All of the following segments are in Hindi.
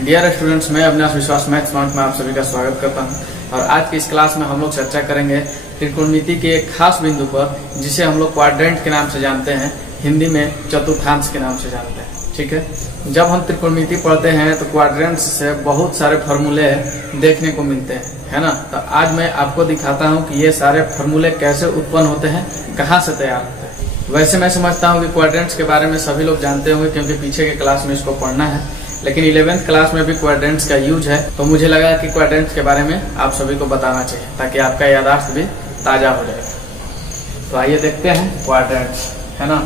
डियर स्टूडेंट्स, मैं अविनाश विश्वास मैथ स्मार्ट में आप सभी का स्वागत करता हूं। और आज की इस क्लास में हम लोग चर्चा करेंगे त्रिकोणमिति के एक खास बिंदु पर, जिसे हम लोग क्वाड्रेंट के नाम से जानते हैं, हिंदी में चतुर्थांश के नाम से जानते हैं। ठीक है, जब हम त्रिकोणमिति पढ़ते हैं तो क्वाड्रेंट्स से बहुत सारे फॉर्मूले देखने को मिलते हैं, है ना। तो आज मैं आपको दिखाता हूँ कि ये सारे फॉर्मूले कैसे उत्पन्न होते हैं, कहाँ से तैयार होते हैं। वैसे मैं समझता हूँ कि क्वाड्रेंट्स के बारे में सभी लोग जानते होंगे, क्योंकि पीछे के क्लास में इसको पढ़ना है, लेकिन 11th क्लास में भी क्वाड्रेंट्स का यूज है, तो मुझे लगा कि क्वाड्रेंट्स के बारे में आप सभी को बताना चाहिए ताकि आपका याददाश्त भी ताजा हो जाए। तो आइए देखते हैं क्वाड्रेंट्स, है ना।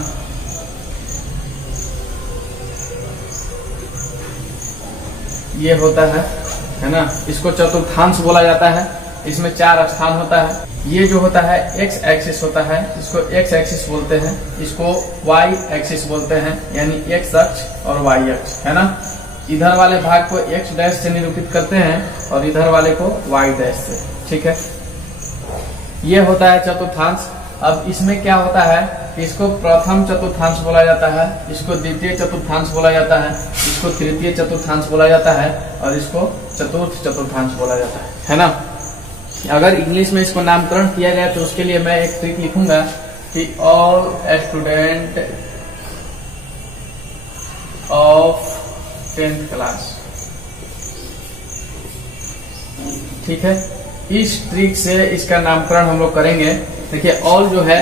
ये होता है ना, इसको चतुर्थांश बोला जाता है। इसमें 4 स्थान होता है। ये जो होता है एक्स एक्सिस होता है, इसको एक्स एक्सिस बोलते हैं। इसको वाई एक्सिस बोलते हैं, यानी एक्स अक्ष और वाई अक्ष, है ना। इधर वाले भाग को एक्स डैश से निरूपित करते हैं और इधर वाले को वाई डैश से। ठीक है, ये होता है चतुर्थांश। अब इसमें क्या होता है कि इसको प्रथम चतुर्थांश बोला जाता है, इसको द्वितीय चतुर्थांश बोला जाता है, इसको तृतीय चतुर्थांश बोला जाता है और इसको चतुर्थ चतुर्थांश बोला जाता है ना। अगर इंग्लिश में इसको नामकरण किया जाए तो उसके लिए मैं एक ट्रिक लिखूंगा कि all student of 10th class. ठीक है, इस ट्रिक से इसका नामकरण हम लोग करेंगे। देखिए, ऑल जो है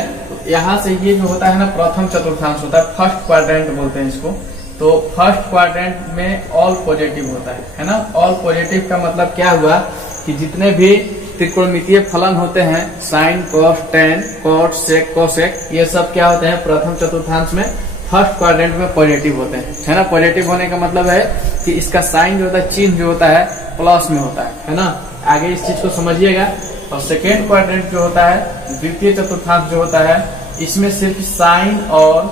यहाँ से ये जो होता है ना, प्रथम चतुर्थांश होता है, फर्स्ट क्वाड्रेंट बोलते हैं इसको। तो फर्स्ट क्वाड्रेंट में ऑल पॉजिटिव होता है ना। ऑल पॉजिटिव का मतलब क्या हुआ कि जितने भी त्रिकोणमितीय फलन होते हैं, साइन, कॉस, टेन, कॉट, सेक, कोसेक, ये सब क्या होते हैं प्रथम चतुर्थांश में, फर्स्ट क्वाड्रेंट में पॉजिटिव होते हैं, है ना। पॉजिटिव होने का मतलब है कि इसका साइन जो होता है, चिन्ह जो होता है, प्लस में होता है ना। आगे इस चीज को समझिएगा। और सेकेंड क्वाड्रेंट जो होता है, द्वितीय चतुर्थांश जो होता है, इसमें सिर्फ साइन और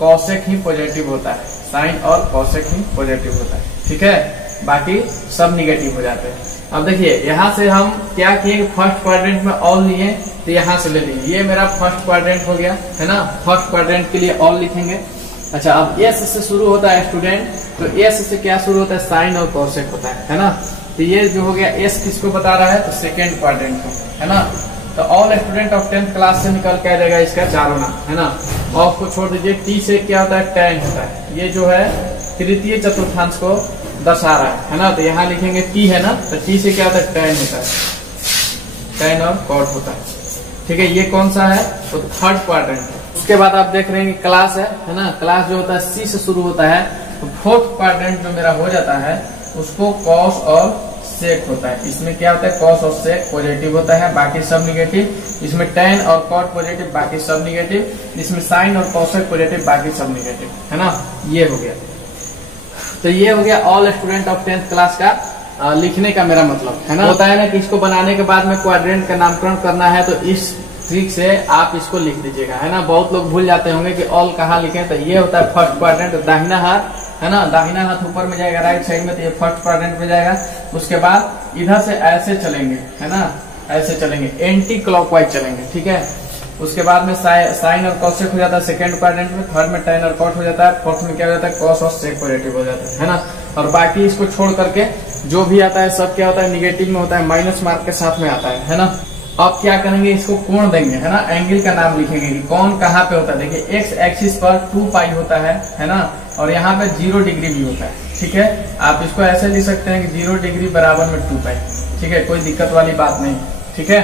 कॉसेक ही पॉजिटिव होता है, साइन और कॉसेक ही पॉजिटिव होता है। ठीक है, बाकी सब निगेटिव हो जाते हैं। अब देखिए, यहाँ से हम क्या किए कि फर्स्ट क्वाड्रेंट में ऑल लिए, तो यहाँ से ले लिए। ये मेरा फर्स्ट क्वाड्रेंट हो गया, है ना। फर्स्ट क्वाड्रेंट के लिए ऑल लिखेंगे। अच्छा, अब एस से शुरू होता है स्टूडेंट, तो एस से क्या शुरू होता है, साइन और कॉसेक होता है ना। तो ये जो हो गया एस किसको बता रहा है, तो सेकेंड क्वाड्रेंट को, है ना। तो all student of 10th class से निकल के आ जाएगा इसका चारों नाम, है ना। ऑफ को छोड़ दीजिए। टी से क्या होता है, टेन होता है। ये जो है तृतीय चतुर्थांश को दर्शा रहा है ना। तो यहाँ लिखेंगे टी, है ना। तो टी से क्या होता है, टेन होता है, टेन और कॉट होता है। ठीक है, ये कौन सा है, तो थर्ड क्वाड्रेंट है। उसके बाद आप देख रहे हैं कि क्लास है ना। क्लास जो होता है सी से शुरू होता है। तो फोर्थ क्वाड्रेंट जो मेरा हो जाता है, उसको कॉस और सेक होता है। इसमें क्या होता है, कॉस और सेक पॉजिटिव होता है, बाकी सब निगेटिव। इसमें टेन और कॉट पॉजिटिव, बाकी सब निगेटिव। इसमें साइन और कॉसेक पॉजिटिव, बाकी सब निगेटिव, है ना। ये हो गया। तो ये हो गया all student of 10th class का लिखने का मेरा मतलब, है ना। होता है ना कि इसको बनाने के बाद में क्वाड्रेंट का नामकरण करना है, तो इस ट्रिक से आप इसको लिख दीजिएगा, है ना। बहुत लोग भूल जाते होंगे कि ऑल कहाँ लिखें। तो ये होता है फर्स्ट क्वाड्रेंट, दाहिना हाथ, है ना। दाहिना हाथ ऊपर में जाएगा राइट साइड में, तो ये फर्स्ट क्वाड्रेंट में जाएगा। उसके बाद इधर से ऐसे चलेंगे, है ना, ऐसे चलेंगे, एंटी क्लॉकवाइज चलेंगे। ठीक है, उसके बाद में साइन और कॉसेक हो जाता है सेकंड क्वाड्रेंट में। थर्ड में टेन और कॉट हो जाता है। फोर्थ में क्या हो जाता है, कॉस और सेक पॉजिटिव हो जाता है ना। और बाकी इसको छोड़ करके जो भी आता है सब क्या होता है, निगेटिव में होता है, माइनस मार्क के साथ में आता है ना। अब क्या करेंगे, इसको कोण देंगे, है ना। एंगल का नाम लिखेंगे कि कौन कहाँ पे होता है। देखिए, एक्स एक्सिस पर 2 पाई होता है ना। और यहाँ पे 0 डिग्री भी होता है। ठीक है, आप इसको ऐसे लिख सकते हैं कि 0 डिग्री बराबर में 2 पाई। ठीक है, कोई दिक्कत वाली बात नहीं। ठीक है,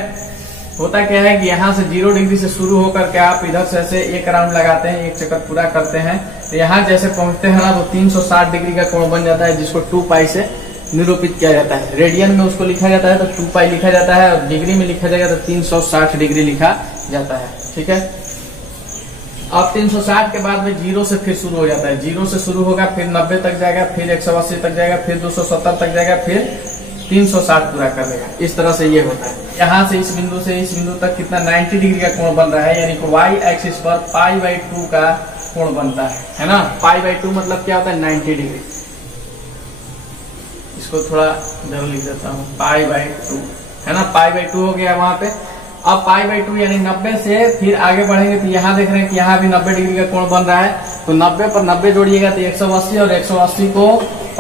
होता क्या है कि यहाँ से 0 डिग्री से शुरू होकर के आप इधर से ऐसे एक राउंड लगाते हैं, एक चक्कर पूरा करते हैं। तो यहाँ जैसे पहुंचते हैं ना, तो 360 डिग्री का कोण बन जाता है, जिसको 2 पाई से निरूपित किया जाता है। रेडियन में उसको लिखा जाता है तो 2 पाई लिखा जाता है, और डिग्री में लिखा जाएगा तो 360 डिग्री लिखा जाता है। ठीक है, अब 360 के बाद में 0 से फिर शुरू हो जाता है। 0 से शुरू होगा, फिर 90 तक जाएगा, फिर 180 तक जाएगा, फिर 270 तक जाएगा, फिर 360 पूरा कर देगा। इस तरह से ये होता है। यहाँ से इस बिंदु से इस बिंदु तक कितना 90 डिग्री का कोण बन रहा है, यानी कि वाई एक्सिस पर π/2 का कोण बनता है ना। π/2 मतलब क्या होता है, 90 डिग्री। इसको थोड़ा इधर लिख देता हूँ, π/2, है ना। π/2 हो गया वहां पे। अब π/2 यानी 90 से फिर आगे बढ़ेंगे तो यहाँ देख रहे हैं कि यहाँ भी 90 डिग्री का कोण बन रहा है। तो 90 पर 90 जोड़िएगा तो 180, और 180 को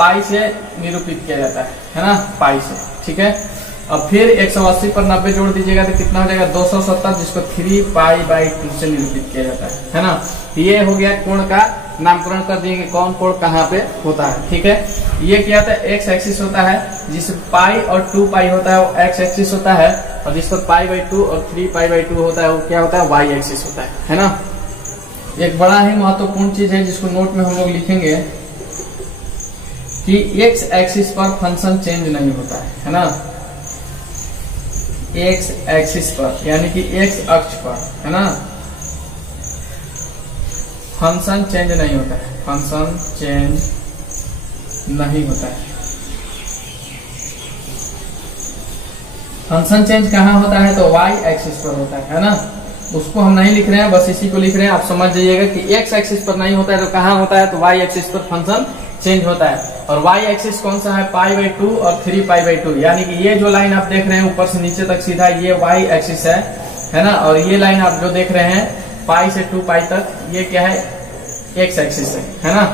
पाई से निरूपित किया जाता है ना, पाई से। ठीक है, अब फिर 180 पर 90 जोड़ दीजिएगा तो कितना हो जाएगा 270, जिसको 3 पाई बाई 2 से निरूपित किया जाता है ना। ये हो गया कोण का नामकरण कर दिए कि कौन कोण कहाँ पे होता है। ठीक है, ये क्या होता है, एक्स एक्सिस होता है, जिसमें पाई और 2 पाई होता है वो एक्स एक्सिस होता है, और जिस पर पाई बाई 2 और 3 पाई बाई 2 होता है वो क्या होता है, वाई एक्सिस होता है ना। एक बड़ा ही महत्वपूर्ण चीज है जिसको नोट में हम लोग लिखेंगे कि एक्स एक्सिस पर फंक्शन चेंज नहीं होता है ना। एक्स एक्सिस पर यानी कि एक्स अक्ष पर है ना, फंक्शन चेंज नहीं होता है, फंक्शन चेंज नहीं होता है। फंक्शन चेंज कहाँ होता है, तो वाई एक्सिस पर होता है ना। उसको हम नहीं लिख रहे हैं, बस इसी को लिख रहे हैं। आप समझ जाइएगा कि एक्स एक्सिस पर नहीं होता है तो कहाँ होता है, तो वाई एक्सिस पर फंक्शन चेंज होता है। और वाई एक्सिस कौन सा है, पाई बाई 2 और 3 पाई बाई 2, यानी कि ये जो लाइन आप देख रहे हैं ऊपर से नीचे तक सीधा, ये वाई एक्सिस है ना। और ये लाइन आप जो देख रहे हैं पाई से 2 पाई तक, ये क्या है, एक्स एक्सिस है ना।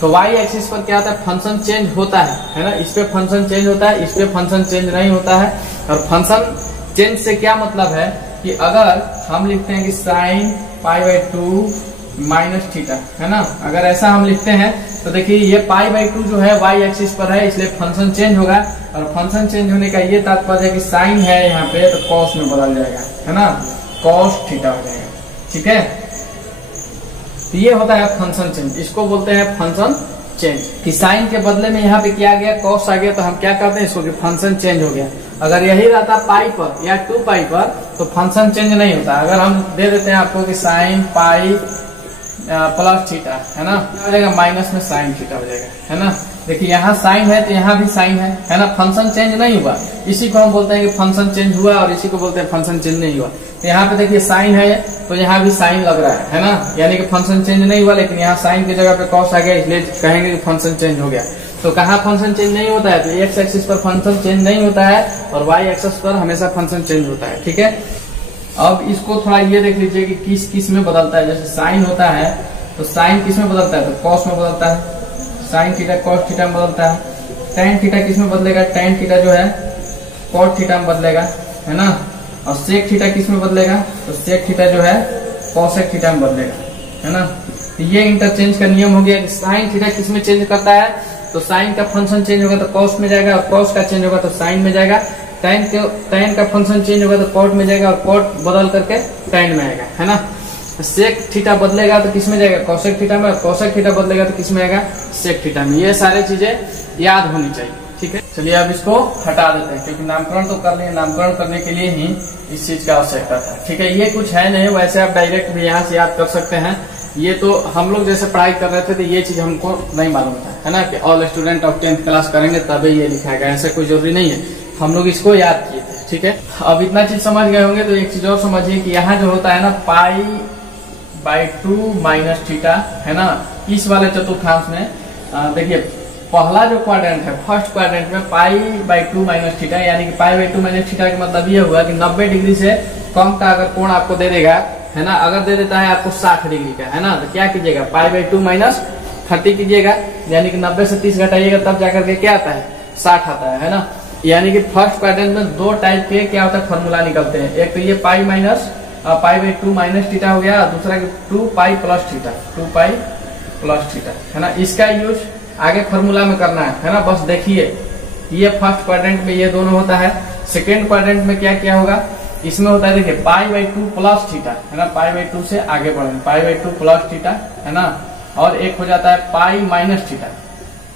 तो वाई एक्सिस पर क्या होता है, फंक्शन चेंज होता है ना। इस पे फंक्शन चेंज होता है, इस पे फंक्शन चेंज नहीं होता है। और फंक्शन चेंज से क्या मतलब है कि अगर हम लिखते हैं कि sine pi by 2 minus theta है ना, अगर ऐसा हम लिखते हैं तो देखिए ये पाई बाई 2 जो है वाई एक्सिस पर है, इसलिए फंक्शन चेंज होगा। और फंक्शन चेंज होने का ये तात्पर्य है कि साइन है यहाँ पे तो कॉस में बदल जाएगा है ना, कॉस थीटा हो जाएगा। ठीक है, तो ये होता है फंक्शन चेंज, इसको बोलते हैं फंक्शन चेंज। कि साइन के बदले में यहाँ पे क्या आ गया, कॉस आ गया, तो हम क्या कहते हैं इसको कि फंक्शन चेंज हो गया। अगर यही रहता पाई पर या 2 पाई पर तो फंक्शन चेंज नहीं होता। अगर हम दे देते हैं आपको कि साइन पाई प्लस थीटा है ना, हो जाएगा माइनस में साइन थीटा हो जाएगा है ना। देखिए यहाँ साइन है तो यहाँ भी साइन है ना, फंक्शन चेंज नहीं हुआ। इसी को हम बोलते हैं कि फंक्शन चेंज हुआ, और इसी को बोलते हैं फंक्शन चेंज नहीं हुआ। तो यहाँ पे देखिए साइन है तो यहाँ भी साइन लग रहा है ना, यानी कि फंक्शन चेंज नहीं हुआ, लेकिन यहाँ साइन की जगह पे कॉस आ गया, इसलिए कहेंगे कि फंक्शन चेंज हो गया। तो कहाँ फंक्शन चेंज नहीं होता है, तो एक्स एक्सिस पर फंक्शन चेंज नहीं होता है, और वाई एक्सिस पर हमेशा फंक्शन चेंज होता है। ठीक है, अब इसको थोड़ा ये देख लीजिए कि किस किस में बदलता है। जैसे साइन होता है तो साइन किस में बदलता है, तो कॉस में बदलता है, साइन थीटा कॉस थीटा में बदलता है। टेन थीटा किस में बदलेगा, टेन थीटा जो है कॉट थीटा में बदलेगा है ना। और सेक थीटा किस में बदलेगा, तो सेक थीटा जो है कॉसेक थीटा में बदलेगा है ना। तो ये इंटरचेंज का नियम हो गया कि साइन थीटा किस में चेंज करता है, तो साइन का फंक्शन चेंज होगा तो कॉस में जाएगा, और कॉस का चेंज होगा तो साइन में जाएगा। टेन का फंक्शन चेंज होगा तो कॉट में जाएगा, और कॉट बदल करके टेन में आएगा है ना। सेक थीटा बदलेगा तो किस में जाएगा, कॉसेक थीटा में, और कॉसेक थीटा बदलेगा तो किस में आएगा, सेक थीटा में। ये सारे चीजें याद होनी चाहिए। ठीक है, चलिए अब इसको हटा देते हैं, क्योंकि नामकरण तो कर लिए, नामकरण करने के लिए ही इस चीज का आवश्यकता था। ठीक है, ये कुछ है नहीं, वैसे आप डायरेक्ट भी यहाँ से याद कर सकते हैं। ये तो हम लोग जैसे पढ़ाई कर रहे थे तो ये चीज हमको नहीं मालूम था है ना, कि all student of 10th class करेंगे तभी ये लिखाएगा, ऐसा कोई जरूरी नहीं है। हम लोग इसको याद किए थे। ठीक है, अब इतना चीज समझ गए होंगे तो एक चीज और समझिए कि यहाँ जो होता है ना पाई बाई 2 माइनस थीटा है ना, इस वाले चतुर्थांश में देखिए पहला जो क्वाड्रेंट है, फर्स्ट क्वाड्रेंट में पाई बाई 2 माइनस थीटा, यानी कि पाई बाई 2 माइनस थीटा का मतलब ये हुआ कि 90 डिग्री से कम का अगर कोण आपको दे देगा है ना, अगर दे देता है आपको 60 डिग्री का है ना, तो क्या कीजिएगा, पाई बाई 2 माइनस 30 कीजिएगा, यानी कि 90 से 30 घटाइएगा तब जाकर के क्या आता है, 60 आता है ना। यानी कि फर्स्ट क्वाड्रेंट में दो टाइप के क्या होता है फॉर्मूला निकलते हैं, एक तो ये pi minus pi by 2 minus theta हो गया, दूसरा 2 pi plus theta, 2 pi plus theta है ना। इसका यूज आगे फॉर्मूला में करना है ना। बस देखिए ये फर्स्ट क्वाड्रेंट में ये दोनों होता है, सेकेंड क्वाड्रेंट में क्या क्या होगा, इसमें होता है देखिए पाई बाई 2 प्लस थीटा है ना, पाई बाई 2 से आगे बढ़ेंगे, पाई बाई 2 प्लस थीटा है ना, और एक हो जाता है पाई माइनस थीटा,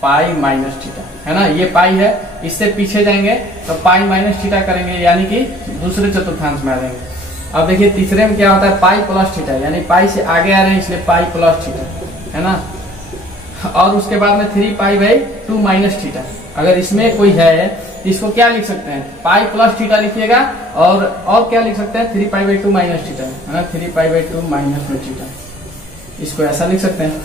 पाई माइनस थीटा है ना, ये पाई है, इससे पीछे जाएंगे तो पाई माइनस थीटा करेंगे, यानी कि दूसरे चतुर्थांश में आ जाएंगे। अब देखिए तीसरे में क्या होता है पाई प्लस थीटा, यानी पाई से आगे आ रहे हैं इसलिए पाई प्लस थीटा है ना, और उसके बाद में 3 पाई बाई 2 माइनस थीटा। अगर इसमें कोई है तो इसको क्या लिख सकते हैं, पाई प्लस थीटा लिखिएगा, और क्या लिख सकते हैं 3 पाई बाई 2 माइनस थीटा है ना, 3 पाई बाई 2 माइनस में थीटा, इसको ऐसा लिख सकते हैं।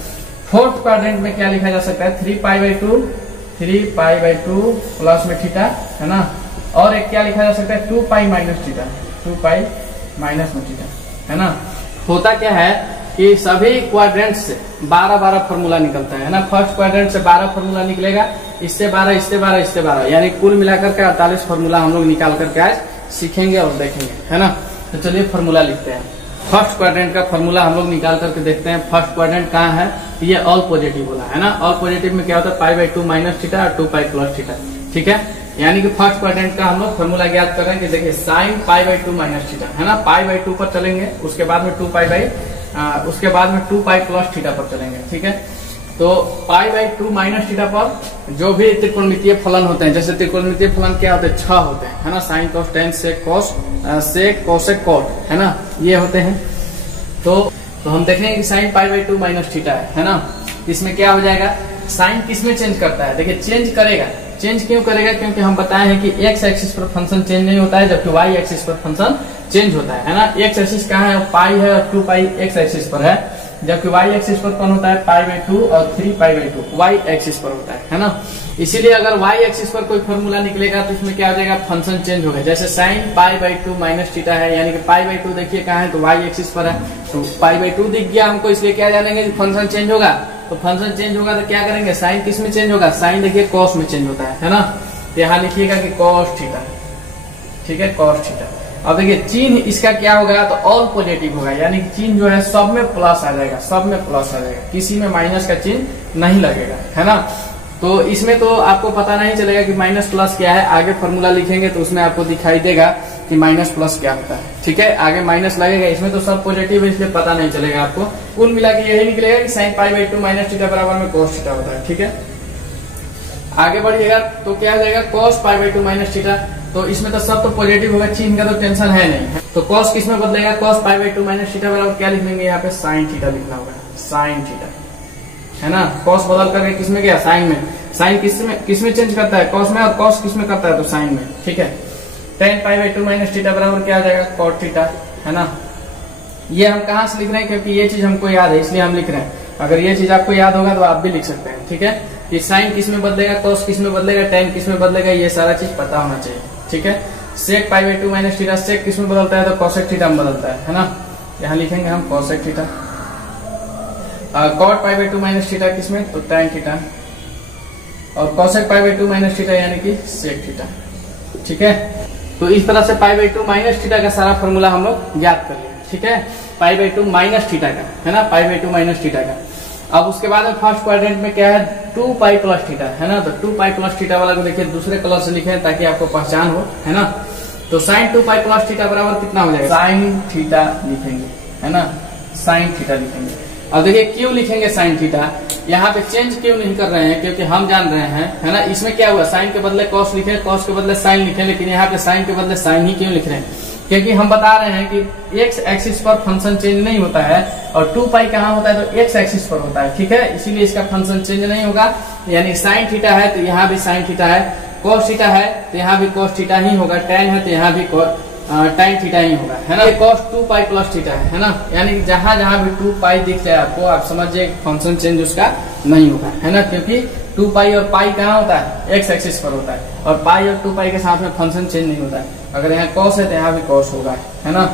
फोर्थ क्वाड्रेंट में क्या लिखा जा सकता है 3 पाई बाई 2 प्लस में थीटा है ना, और एक क्या लिखा जा सकता है 2 पाई माइनस थीटा, 2 पाई माइनस में थीटा है ना। होता क्या है कि सभी क्वाड्रेंट से 12 फॉर्मूला निकलता है ना, फर्स्ट क्वाड्रेंट से 12 फॉर्मूला निकलेगा, इससे 12, इससे 12, इससे 12, यानी कुल मिलाकर के 48 फॉर्मूला हम लोग निकाल करके आज सीखेंगे और देखेंगे, है ना। तो चलिए फॉर्मूला लिखते हैं। फर्स्ट क्वाड्रेंट का फॉर्मूला हम लोग निकाल करके देखते हैं। फर्स्ट क्वाड्रेंट कहाँ है, ये ऑल पॉजिटिव बोला है ना। ऑल पॉजिटिव में क्या होता है, π/2 माइनस थीटा और 2π प्लस थीटा, ठीक है। यानी कि फर्स्ट क्वाड्रेंट का हम लोग फॉर्मूला ज्ञात कर रहे हैं कि देखिए साइन π/2 माइनस थीटा, है ना। π/2 पर चलेंगे, उसके बाद में 2π प्लस थीटा पर चलेंगे, ठीक है। तो π/2 माइनस थीटा पर जो भी त्रिकोणमितीय फलन होते हैं, जैसे त्रिकोणमितीय फलन क्या होते हैं, 6 होते हैं, है ना। Sine cos tan sec cos sec cosec cot, है ना, ये होते हैं। तो हम देखेंगे कि साइन π/2 माइनस थीटा है ना। इसमें क्या हो जाएगा, साइन किसमें चेंज करता है, देखिए चेंज करेगा। चेंज क्यों करेगा, क्योंकि हम बताए हैं कि एक्स एक्सिस पर फंक्शन चेंज नहीं होता है, जबकि वाई एक्सिस पर फंक्शन चेंज होता है ना। एक्स एक्सिस कहाँ है, पाई है और 2π एक्स एक्सिस पर है, जबकि वाई एक्सिस पर कौन होता है, π/2 और 3π/2 वाई एक्सिस पर होता है ना। इसीलिए अगर वाई एक्सिस पर कोई फॉर्मूला निकलेगा तो इसमें क्या हो जाएगा, फंक्शन चेंज होगा। जैसे साइन π/2 माइनस थीटा है, यानी कि π/2 देखिए कहाँ है, तो वाई एक्सिस पर है, तो π/2 दिख गया हमको, इसलिए क्या जानेंगे, फंक्शन चेंज होगा। तो फंक्शन चेंज होगा तो क्या करेंगे, साइन किस में चेंज होगा, साइन देखिए कॉस में चेंज होता है ना। तो यहाँ लिखिएगा कि कॉस थीटा, ठीक है, कॉस थीटा। अब देखिए चिन्ह इसका क्या होगा, तो ऑल पॉजिटिव होगा, यानी कि चिन्ह जो है सब में प्लस आ जाएगा, सब में प्लस आ जाएगा, किसी में माइनस का चिन्ह नहीं लगेगा, है ना। तो इसमें तो आपको पता नहीं चलेगा कि माइनस प्लस क्या है, आगे फॉर्मूला लिखेंगे तो उसमें आपको दिखाई देगा कि माइनस प्लस क्या होता है, ठीक है। आगे माइनस लगेगा, इसमें तो सब पॉजिटिव है, इसलिए पता नहीं चलेगा आपको। कुल मिला के यही निकलेगा कि साइन π/2 माइनस थीटा बराबर में कॉस थीटा होता है, ठीक है। आगे बढ़िएगा तो क्या हो जाएगा, कॉस π/2 माइनस थीटा। तो इसमें तो सब तो पॉजिटिव होगा, चिन्ह का तो टेंशन है नहीं। तो कॉस किस में बदलेगा, कॉस π/2 माइनस थीटा बराबर क्या लिख लेंगे, यहाँ पे साइन थीटा लिखना होगा, साइन थीटा, है ना। कॉस बदल करके किस में गया, साइन में। साइन किस में चेंज करता है, कॉस में, और कॉस किस में करता है, तो साइन में, ठीक है। tan π/2 माइनस थीटा बराबर क्या आ जाएगा, कॉट थीटा, है ना। ये हम कहाँ से लिख रहे हैं, क्योंकि ये चीज हमको याद है इसलिए हम लिख रहे हैं। अगर ये चीज आपको याद होगा तो आप भी लिख सकते हैं, ठीक है। कि साइन किस में बदलेगा, कॉस किस में बदलेगा, tan किस में बदलेगा, ये सारा चीज पता होना चाहिए, ठीक है। सेक π/2 माइनस थीटा, सेक किस में बदलता है, तो कॉसेक थीटा में बदलता है ना। यहाँ लिखेंगे हम cosec theta. Cot π/2 minus theta किस में, तो tan थीटा, और कॉसेक π/2 माइनस थीटा यानी कि सेक थीटा, ठीक है। तो इस तरह से π/2 माइनस थीटा का सारा फॉर्मूला हम लोग याद कर लिया, ठीक है। π/2 माइनस थीटा का, है ना, π/2 माइनस थीटा का। अब उसके बाद में फर्स्ट क्वाड्रेंट में क्या है, 2π प्लस थीटा, है ना। तो 2π प्लस थीटा वाला को देखिए दूसरे कलर से लिखे ताकि आपको पहचान हो, है ना। तो साइन 2π प्लस थीटा बराबर कितना हो जाएगा, साइन थीटा लिखेंगे, है ना, साइन थीटा लिखेंगे। अब देखिए क्यों लिखेंगे साइन थीटा, यहाँ पे चेंज क्यों नहीं कर रहे हैं, क्योंकि हम जान रहे हैं, है ना। इसमें क्या हुआ, साइन के बदले कॉस लिखे, कॉस के बदले साइन लिखे, लेकिन यहाँ पे साइन के बदले साइन ही क्यों लिख रहे हैं, क्योंकि हम बता रहे हैं कि एक्स एक्सिस पर फंक्शन चेंज नहीं होता है, और 2π कहाँ होता है, तो एक्स एक्सिस पर होता है, ठीक है। इसीलिए इसका फंक्शन चेंज नहीं होगा, यानी साइन थीटा है तो यहाँ भी साइन थीटा है, कॉस थीटा है तो यहाँ भी कॉस थीटा ही होगा, tan है तो यहाँ भी tan थीटा ही होगा, है ना। कॉस 2π प्लस थीटा है ना। यानी कि जहां जहां भी 2π दिख जाए आपको, आप समझिए फंक्शन चेंज उसका नहीं होगा, है ना। क्योंकि 2π और पाई कहाँ होता है, एक्स एक्सिस पर होता है, और पाई और 2π के साथ में फंक्शन चेंज नहीं होता है। अगर यहाँ कॉस है तो यहाँ भी कॉस होगा, है ना।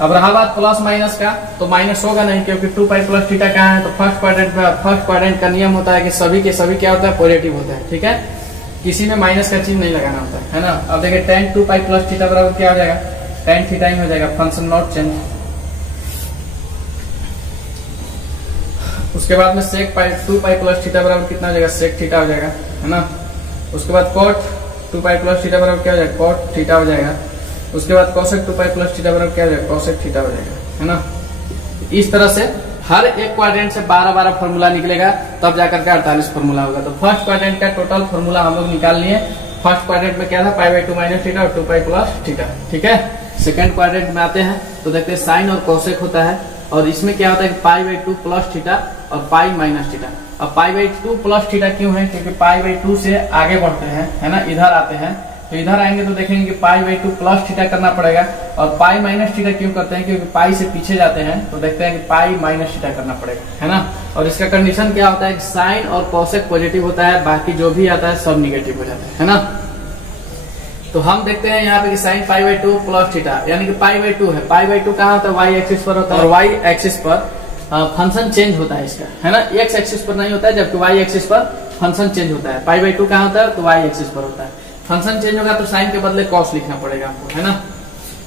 अब रहा बात प्लस माइनस का, तो माइनस होगा नहीं, क्योंकि 2π प्लस थीटा कहाँ है, तो फर्स्ट क्वाड्रेंट का नियम होता है कि सभी के सभी क्या होता है, पॉजिटिव होता है, ठीक है। किसी में माइनस का चिन्ह नहीं लगाना होता है ना। अब देखिए tan 2π प्लस थीटा बराबर क्या हो जाएगा, tan थीटा ही हो जाएगा, फंक्शन नॉट चेंज। उसके बाद में सेक 2π प्लस थीटा बराबर कितना हो जाएगा, सेक थीटा हो जाएगा, है ना। उसके बाद cot 2π प्लस थीटा बराबर क्या हो जाएगा, cot थीटा हो जाएगा। उसके बाद cosec 2π प्लस थीटा बराबर क्या हो जाएगा, cosec थीटा हो जाएगा, है ना। इस तरह से हर एक क्वाड्रेंट से 12-12 फॉर्मूला निकलेगा, तब जाकर के 48 फॉर्मूला होगा। तो फर्स्ट क्वाड्रेंट का टोटल फॉर्मूला हम लोग निकाल लिए। फर्स्ट क्वाड्रेंट में क्या था, π/2 माइनस थीटा और 2π प्लस थीटा, ठीक है। सेकंड क्वाड्रेंट में आते हैं तो देखते हैं साइन और कोसेक होता है, और इसमें क्या होता है कि π/2 प्लस थीटा और पाई माइनस थीटा। अब π/2 प्लस थीटा क्यों है, क्योंकि π/2 से आगे बढ़ते हैं, है ना, इधर आते हैं, तो इधर आएंगे तो देखेंगे कि π/2 प्लस थीटा करना पड़ेगा। और पाई माइनस थीटा क्यों करते हैं, क्योंकि पाई से पीछे जाते हैं, तो देखते हैं कि पाई माइनस थीटा करना पड़ेगा, है ना। और इसका कंडीशन क्या होता है कि साइन और कोसेक पॉजिटिव होता है, बाकी जो भी आता है सब निगेटिव हो जाता है ना। तो हम देखते हैं यहाँ पे कि साइन π/2 प्लस थीटा, यानी कि π/2 है। π/2 कहाँ होता है, वाई एक्सिस पर होता है, और वाई एक्सिस पर फंक्शन चेंज होता है इसका, है ना। एक्स एक्सिस पर नहीं होता है, जबकि वाई एक्सिस पर फंक्शन चेंज होता है। पाई बाई टू कहाँ होता है, तो वाई एक्सिस पर होता है। फंक्शन चेंज होगा तो साइन के बदले कॉस लिखना पड़ेगा हमको, है ना।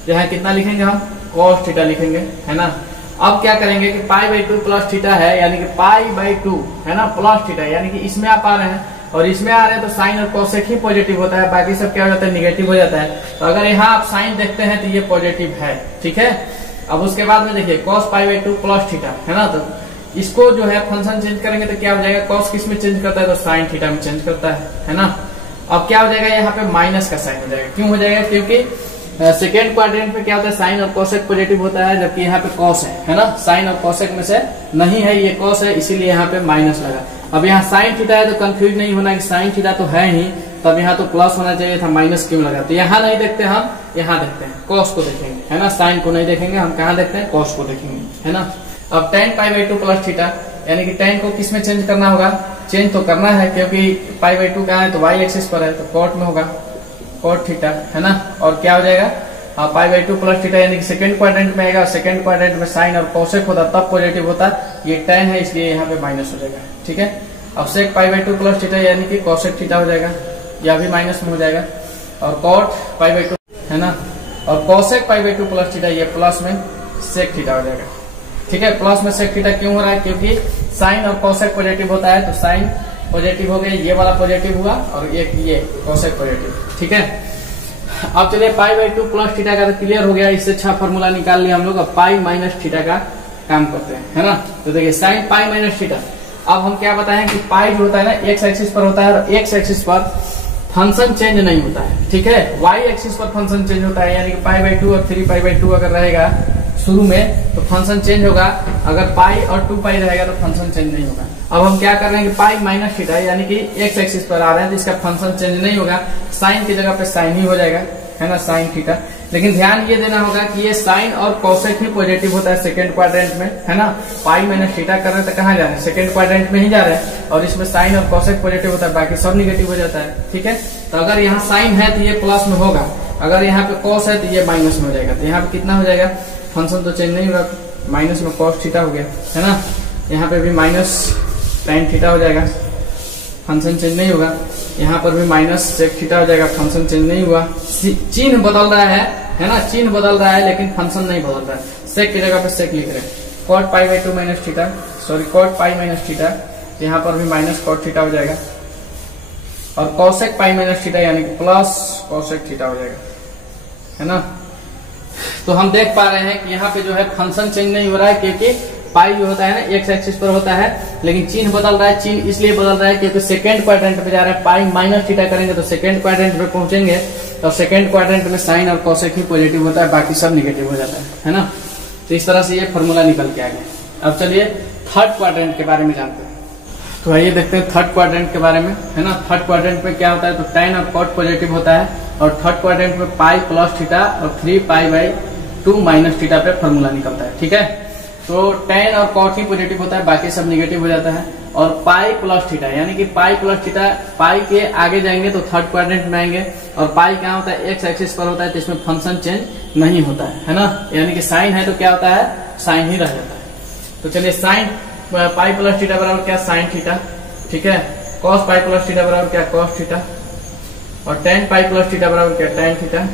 यहाँ कितना लिखेंगे हम, कॉस थीटा लिखेंगे, है ना। अब क्या करेंगे कि पाई बाई टू प्लस थीटा है, यानी कि पाई बाई टू है ना प्लस थीटा, यानी कि इसमें आप आ रहे हैं और इसमें आ रहे हैं तो साइन और कोसेक ही पॉजिटिव होता है, बाकी सब क्या हो जाता है, निगेटिव हो जाता है। तो अगर यहाँ आप साइन देखते हैं तो ये पॉजिटिव है, ठीक है। अब उसके बाद में देखिए cos pi by two plus theta, है ना। तो इसको जो है फंक्शन चेंज करेंगे तो क्या हो जाएगा, कॉस किस में चेंज करता है, तो साइन थीटा में चेंज करता है ना। अब क्या हो जाएगा, यहाँ पे माइनस का साइन हो जाएगा। क्यों हो जाएगा, क्योंकि सेकेंड क्वाड्रेंट में क्या होता है, साइन और कोसेक पॉजिटिव होता है, जबकि यहाँ पे कॉस है ना। साइन और कोसेक में से नहीं है, ये कॉस है, इसीलिए यहाँ पे माइनस लगा। अब यहाँ साइन थीटा है तो कंफ्यूज नहीं होना कि साइन थीटा तो है ही, तब यहाँ तो प्लस होना चाहिए था, माइनस क्यों लगा। तो यहाँ नहीं देखते हम, यहाँ देखते हैं, कॉस को देखेंगे, है ना। साइन को नहीं देखेंगे हम, कहाँ देखते हैं, कॉस को देखेंगे, है ना। अब tan pi by two plus theta, यानी कि tan को किस में चेंज करना होगा, चेंज तो करना है क्योंकि पाई बाई टू कहाँ है, तो y एक्सिस पर है, तो कॉट में होगा, कॉट थीटा, है ना। और क्या हो जाएगा, पाई बाई टू प्लस थीटा, यानी कि सेकंड क्वाड्रेंट में आएगा। सेकंड क्वाड्रेंट में साइन और कोसेक होता तब पॉजिटिव होता, ये tan है इसलिए यहाँ पे माइनस हो जाएगा, ठीक है। अब sec pi by two plus theta यानी कि कोसेक थीटा हो जाएगा, या भी माइनस में हो जाएगा। और कॉट पाई बाई टू, है ना, और cosec pi by two plus theta, ये प्लस में सेक थीटा हो जाएगा, ठीक है। प्लस में सेक थीटा क्यों हो रहा है, क्योंकि साइन और कोसेक पॉजिटिव होता है, तो साइन पॉजिटिव हो गया, ये वाला पॉजिटिव हुआ, और ये कोसेक पॉजिटिव, ठीक है। अब चलिए पाई बाई टू प्लस थीटा का तो क्लियर हो गया, इससे अच्छा फॉर्मूला निकाल लिया हम लोग। अब पाई माइनस थीटा का काम करते हैं, है ना। तो देखिए साइन पाई माइनस थीटा, अब हम क्या बताएं कि पाई जो होता है ना एक्स एक्सिस पर होता है, और एक्स एक्सिस पर फंक्शन चेंज नहीं होता है, ठीक है। वाई एक्सिस पर फंक्शन चेंज होता है, यानी कि पाई बाई टू और 3 पाई बाई टू अगर रहेगा शुरू में तो फंक्शन चेंज होगा, अगर पाई और 2 पाई रहेगा तो फंक्शन चेंज नहीं होगा। अब हम क्या कर रहे हैं कि पाई माइनस थीटा, यानी कि एक्स एक्सिस पर आ रहे हैं तो इसका फंक्शन चेंज नहीं होगा, साइन की जगह पे साइन ही हो जाएगा, है ना, साइन थीटा। लेकिन ध्यान ये देना होगा कि ये साइन और कोसेक ही पॉजिटिव होता है सेकंड क्वाड्रेंट में, है ना। पाई माइनस थीटा कर रहे हैं तो कहाँ जा रहे हैं, सेकंड क्वाड्रेंट में ही जा रहे हैं, और इसमें साइन और कोसेक पॉजिटिव होता है, बाकी सब निगेटिव हो जाता है, ठीक है। तो अगर यहाँ साइन है तो ये प्लस में होगा, अगर यहाँ पे कॉस है तो ये माइनस में हो जाएगा। तो यहाँ पे कितना हो जाएगा, फंक्शन तो चेंज नहीं होगा, माइनस में कॉस थीटा हो गया, है ना। यहाँ पे भी माइनस tan थीटा हो जाएगा, फंक्शन चेंज नहीं होगा। यहाँ पर भी माइनस सेक थीटा हो जाएगा, फंक्शन चेंज नहीं हुआ। चिन्ह बदल रहा है ना, चिन्ह बदल रहा है लेकिन फंक्शन नहीं बदल रहा है। सेक की जगह पे सेक लिख रहे हैं। Cot pi by two minus theta, sorry cot pi minus theta, यहाँ पर भी माइनस कॉट थीटा हो जाएगा। और कोसेक पाई माइनस थीटा यानी कि प्लस कोसेक थीटा हो जाएगा, है ना। तो हम देख पा रहे हैं कि यहाँ पे जो है फंक्शन चेंज नहीं हो रहा है, क्योंकि पाई जो होता है ना एक्स एक्सिस पर होता है, लेकिन चिन्ह बदल रहा है। चिन्ह इसलिए बदल रहा है क्योंकि सेकंड क्वाड्रेंट पे जा रहा है। पाई माइनस थीटा करेंगे तो सेकंड क्वाड्रेंट पे पहुंचेंगे, तो सेकंड क्वाड्रेंट में साइन और कोसेक ही पॉजिटिव होता है, बाकी सब निगेटिव हो जाता है ना। तो इस तरह से ये फॉर्मूला निकल के आ गया। अब चलिए थर्ड क्वाड्रेंट के बारे में जानते हैं। तो आइए देखते हैं थर्ड क्वाड्रेंट के बारे में, है ना। थर्ड क्वाड्रेंट में क्या होता है, तो tan और cot पॉजिटिव होता है, और थर्ड क्वाड्रेंट में पाई प्लस थीटा और 3 पाई बाई 2 माइनस थीटा पे फॉर्मूला निकलता है, ठीक है। तो tan और cot ही पॉजिटिव होता है, बाकी सब निगेटिव हो जाता है। और पाई प्लस थीटा यानी कि पाई प्लस थीटा, पाई के आगे जाएंगे तो थर्ड क्वाड्रेंट में आएंगे, और पाई क्या होता है एक्स एक्सिस पर होता है, तो इसमें फंक्शन चेंज नहीं होता है ना। यानी कि साइन है तो क्या होता है, साइन ही रह जाता है। तो चलिए साइन पाई प्लस थीटा बराबर क्या, साइन थीटा, ठीक है। कॉस पाई प्लस थीटा बराबर क्या, कॉस थीटा। और tan पाई प्लस थीटा बराबर क्या, tan थीटा।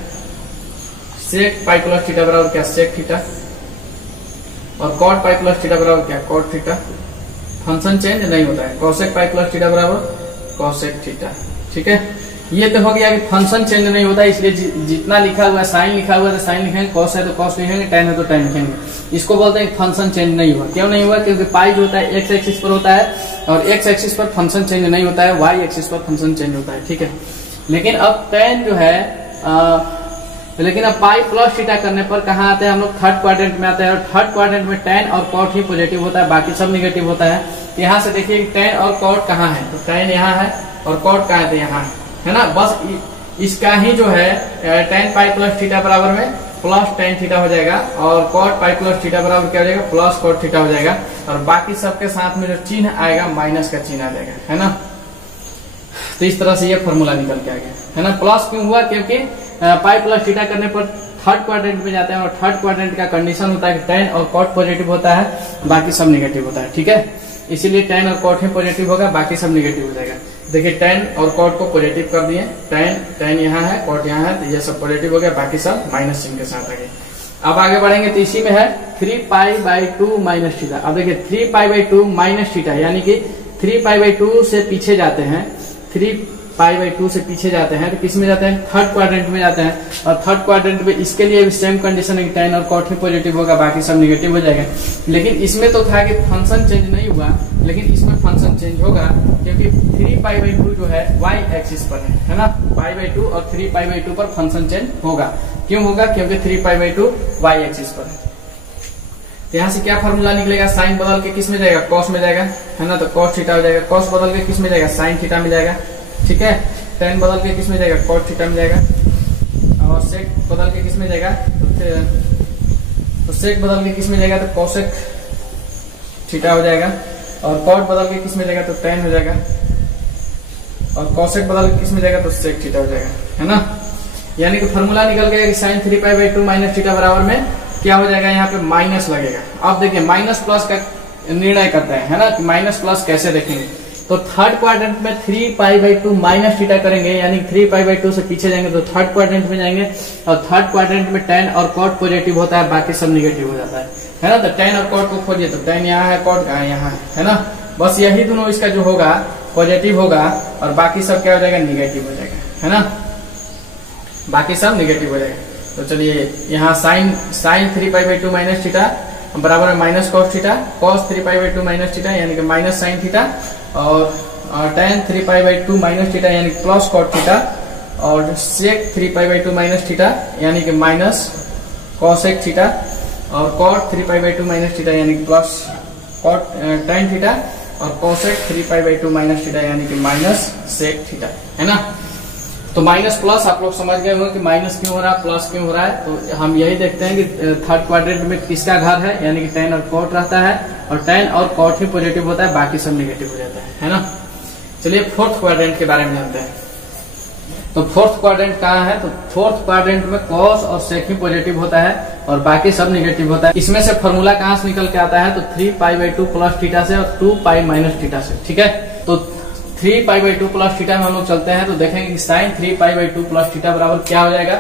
सेक पाई प्लस थीटा बराबर क्या, सेक थीटा। और cot पाई प्लस थीटा बराबर क्या, cot थीटा। फंक्शन चेंज नहीं होता है। कोसेक पाई प्लस थीटा बराबर कोसेक थीटा, ठीक है। ये तो हो गया कि फंक्शन चेंज नहीं होता है, इसलिए जितना लिखा हुआ है, साइन लिखा हुआ है तो साइन लिखेंगे, कॉस है तो कॉस लिखेंगे, tan है तो tan लिखेंगे। इसको बोलते हैं फंक्शन चेंज नहीं हुआ। क्यों नहीं हुआ, क्योंकि पाई जो होता है एक्स एक्सिस पर होता है, और एक्स एक्सिस पर फंक्शन चेंज नहीं होता है, वाई एक्सिस पर फंक्शन चेंज होता है, ठीक है। लेकिन अब tan जो है लेकिन अब पाई प्लस थीटा करने पर कहाँ आते हैं हम लोग, थर्ड क्वाड्रेंट में आते हैं। और थर्ड क्वाड्रेंट में tan और cot ही पॉजिटिव होता है, बाकी सब निगेटिव होता है। यहाँ से देखिए tan और cot कहाँ है, तो tan यहाँ है और cot कहाँ है, तो यहाँ है ना। बस इसका ही जो है tan पाई प्लस थीटा बराबर में प्लस tan थीटा हो जाएगा, और cot पाई प्लस थीटा बराबर क्या हो जाएगा, प्लस cot थीटा हो जाएगा। और बाकी सबके साथ में जो चिन्ह आएगा माइनस का चिन्ह आ जाएगा, है ना। तो इस तरह से ये फॉर्मूला निकल के आ गया, है ना। प्लस क्यों हुआ, क्योंकि पाई प्लस थीटा करने पर थर्ड क्वाड्रेंट में जाते हैं, और थर्ड क्वाड्रेंट का कंडीशन होता है कि tan और cot पॉजिटिव होता है, बाकी सब निगेटिव होता है, ठीक है। इसीलिए tan और cot ही पॉजिटिव होगा, बाकी सब निगेटिव हो जाएगा। देखिए tan और cot को पॉजिटिव कर दिए, tan यहाँ है, cot यहाँ है, तो ये सब पॉजिटिव हो गया, बाकी सब माइनस चिन्ह के साथ आ गए। अब आगे बढ़ेंगे तो इसी में है 3π/2 माइनस थीटा। अब देखिए 3π/2 माइनस थीटा, यानी कि 3π/2 से पीछे जाते हैं, 3π/2 से पीछे जाते हैं तो किस में जाते हैं, थर्ड क्वाड्रेंट में जाते हैं। और थर्ड क्वाड्रेंट में इसके लिए भी सेम कंडीशन है कि tan और cot ही पॉजिटिव होगा, बाकी सब निगेटिव हो जाएगा। लेकिन इसमें तो था कि फंक्शन चेंज नहीं हुआ, लेकिन इसमें फंक्शन चेंज होगा क्योंकि 3π/2 जो है y एक्सिस पर है ना, π/2 और 3π/2 पर फंक्शन चेंज होगा। क्यों होगा, क्योंकि 3π/2 y एक्सिस पर है। तो यहाँ से क्या फॉर्मूला निकलेगा, साइन बदल के किस में जाएगा, कॉस में जाएगा, है ना, तो cos थीटा हो जाएगा। कॉस बदल के किस में जाएगा, साइन थीटा में जाएगा, ठीक है। tan बदल के किस में जाएगा, cot थीटा में जाएगा। और sec बदल के किस में जाएगा, तो sec बदल के किस में जाएगा, तो cosec थीटा हो जाएगा। और cot बदल के किस में जाएगा, तो tan हो जाएगा। और cosec बदल के किस में जाएगा, तो sec थीटा हो जाएगा, है ना। यानी कि फॉर्मूला निकल गया कि sin 3π/2 माइनस थीटा बराबर में क्या हो जाएगा, यहाँ पे माइनस लगेगा। अब देखिए माइनस प्लस का निर्णय करते हैं, है ना, कि माइनस प्लस कैसे देखेंगे। तो थर्ड क्वाड्रेंट में 3π/2 माइनस थीटा करेंगे, यानी 3π/2 से पीछे जाएंगे तो थर्ड क्वाड्रेंट में जाएंगे। और थर्ड क्वाड्रेंट में tan और cot पॉजिटिव होता है, बाकी सब निगेटिव हो जाता है ना। तो tan और cot को खोजिए, तो tan यहाँ है, cot यहाँ है ना। बस यही दोनों इसका जो होगा पॉजिटिव होगा और बाकी सब क्या हो जाएगा, निगेटिव हो जाएगा, है ना, बाकी सब निगेटिव हो जाएगा। तो चलिए यहाँ साइन 3π/2 माइनस थीटा बराबर है minus cos theta, cos 3π/2 minus theta यानी कि माइनस साइन थीटा, और tan 3π/2 माइनस थीटा यानी कि प्लस cot थीटा, और sec 3π/2 माइनस थीटा यानी कि माइनस cosec थीटा, और cot 3π/2 माइनस थीटा यानी कि प्लस cot tan थीटा, और cosec 3π/2 माइनस थीटा यानी कि माइनस sec थीटा, है ना। तो माइनस प्लस आप लोग समझ गए होंगे कि माइनस क्यों हो रहा है, प्लस क्यों हो रहा है। तो हम यही देखते हैं कि थर्ड क्वाड्रेंट में किसका घर है, यानी कि tan और cot रहता है, और tan और cot ही पॉजिटिव होता है, बाकी सब निगेटिव हो जाता है ना। चलिए फोर्थ क्वाड्रेंट के बारे में जानते हैं। तो फोर्थ क्वाड्रेंट कहाँ है, तो फोर्थ क्वाड्रेंट में cos और sec ही पॉजिटिव होता है और बाकी सब निगेटिव होता है। इसमें से फॉर्मूला कहाँ से निकल के आता है, तो 3π/2 प्लस थीटा से और 2π माइनस थीटा से, ठीक है। तो 3π/2 प्लस थीटा में हम लोग चलते हैं तो देखेंगे कि साइन 3π/2 प्लस थीटा बराबर क्या हो जाएगा।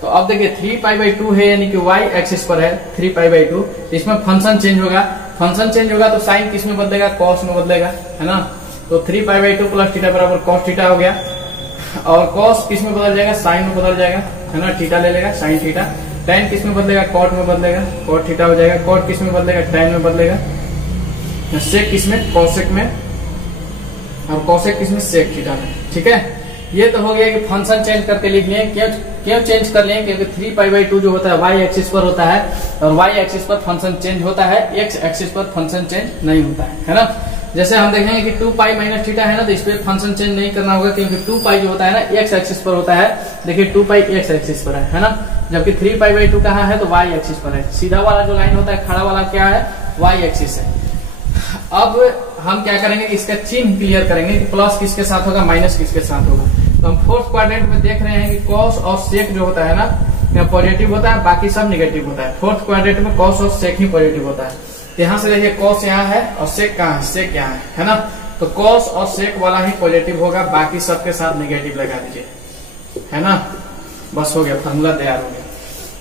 तो अब देखिए 3π/2 है यानी कि y एक्सिस पर है 3π/2, इसमें फंक्शन चेंज होगा, फंक्शन चेंज होगा तो साइन किस में बदलेगा, cos में बदलेगा, है ना। तो 3π/2 प्लस थीटा बराबर cos थीटा हो गया, और cos किस में बदल जाएगा, साइन में बदल जाएगा, है ना, थीटा ले लेगा, साइन थीटा। tan किस में बदलेगा, cot में बदलेगा, cot थीटा हो जाएगा। cot किस में बदलेगा, tan में बदलेगा। sec किस में, cosec में, और cosec किस में, sec थीटा में, ठीक है। ये तो हो गया कि फंक्शन चेंज करके लिख लिए। क्यों चेंज कर लिए, क्योंकि 3π/2 जो होता है y एक्सिस पर होता है, और y एक्सिस पर फंक्शन चेंज होता है, x एक्सिस पर फंक्शन चेंज नहीं होता है ना। जैसे हम देखेंगे कि 2π माइनस थीटा है ना, तो इस पे फंक्शन चेंज नहीं करना होगा क्योंकि 2π जो होता है ना x एक्सिस पर होता है। देखिए 2π x एक्सिस पर है ना, जबकि 3π/2 कहाँ है, तो y एक्सिस पर है। सीधा वाला जो लाइन होता है, खड़ा वाला क्या है, y एक्सिस है। अब हम क्या करेंगे, इसका चिन्ह क्लियर करेंगे कि प्लस किसके साथ होगा, माइनस किसके साथ होगा। तो हम फोर्थ क्वाड्रेंट में देख रहे हैं कि cos और sec जो होता है ना पॉजिटिव होता है, बाकी सब निगेटिव होता है। फोर्थ क्वाड्रेंट में cos और sec ही पॉजिटिव होता है। तो यहाँ से देखिए cos यहाँ है और sec कहाँ है, sec यहाँ है ना। तो cos और sec वाला ही पॉजिटिव होगा, बाकी सबके साथ निगेटिव लगा दीजिए, है ना। बस हो गया, फॉर्मूला तैयार हो गया।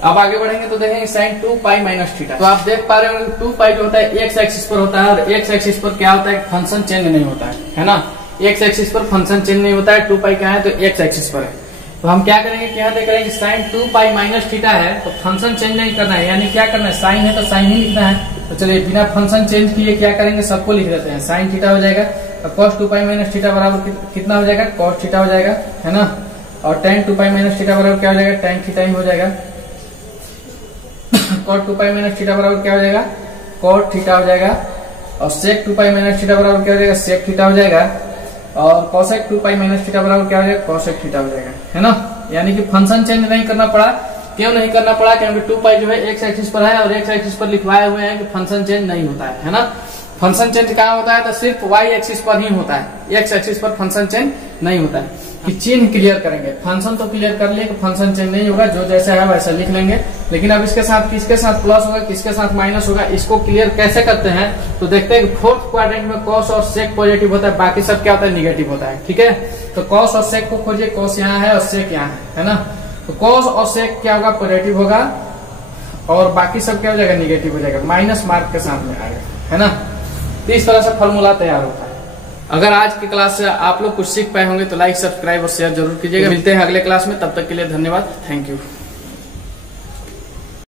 अब आगे बढ़ेंगे तो देखेंगे साइन 2π माइनस थीटा। तो आप देख पा रहे हो 2π जो होता है x एक्सिस पर होता है, और x एक्सिस पर क्या होता है, फंक्शन चेंज नहीं होता है ना। x एक्सिस पर फंक्शन चेंज नहीं होता है, 2π क्या है, तो x एक्सिस पर है। तो हम क्या करेंगे, क्या देख रहे हैं कि साइन 2π माइनस थीटा है, तो फंक्शन चेंज नहीं करना है, यानी क्या करना है, साइन है तो साइन ही लिखना है। तो चलिए बिना फंक्शन चेंज किए क्या करेंगे, सबको लिख देते हैं। साइन थीटा हो जाएगा, और cos 2π माइनस थीटा बराबर कितना हो जाएगा, cos थीटा हो जाएगा, है ना। और tan 2π माइनस थीटा बराबर क्या हो जाएगा, tan थीटा ही हो जाएगा। cot 2π माइनस थीटा बराबर क्या हो जाएगा, cot थीटा हो जाएगा। और sec 2π माइनस थीटा बराबर क्या हो जाएगा, sec थीटा हो जाएगा। और cosec 2π माइनस थीटा बराबर क्या हो जाएगा, cosec थीटा हो जाएगा, है ना। यानी कि फंक्शन चेंज नहीं करना पड़ा। क्यों नहीं करना पड़ा, क्योंकि 2π जो है x एक्सिस पर है, और x एक्सिस पर लिखवाए हुए हैं कि फंक्शन चेंज नहीं होता है ना। फंक्शन चेंज कहाँ होता है, तो सिर्फ y एक्सिस पर ही होता है, x एक्सिस पर फंक्शन चेंज नहीं होता है। कि चिन्ह क्लियर करेंगे। फंक्शन तो क्लियर कर लिए कि फंक्शन चेंज नहीं होगा, जो जैसा है वैसा लिख लेंगे। लेकिन अब इसके साथ किसके साथ प्लस होगा, किसके साथ माइनस होगा, इसको क्लियर कैसे करते हैं तो देखते हैं कि फोर्थ क्वाड्रेंट में कॉस और सेक पॉजिटिव होता है, बाकी सब क्या होता है, निगेटिव होता है। ठीक है, तो कॉस और सेक को खोजिए, कॉस यहाँ है और सेक यहाँ है ना। तो कॉस और सेक क्या होगा, पॉजिटिव होगा और बाकी सब क्या हो जाएगा, निगेटिव हो जाएगा, माइनस मार्क के साथ में आएगा, है ना। तो इस तरह से फॉर्मूला तैयार होता है। अगर आज की क्लास से आप लोग कुछ सीख पाए होंगे तो लाइक, सब्सक्राइब और शेयर जरूर कीजिएगा। मिलते हैं अगले क्लास में, तब तक के लिए धन्यवाद, थैंक यू।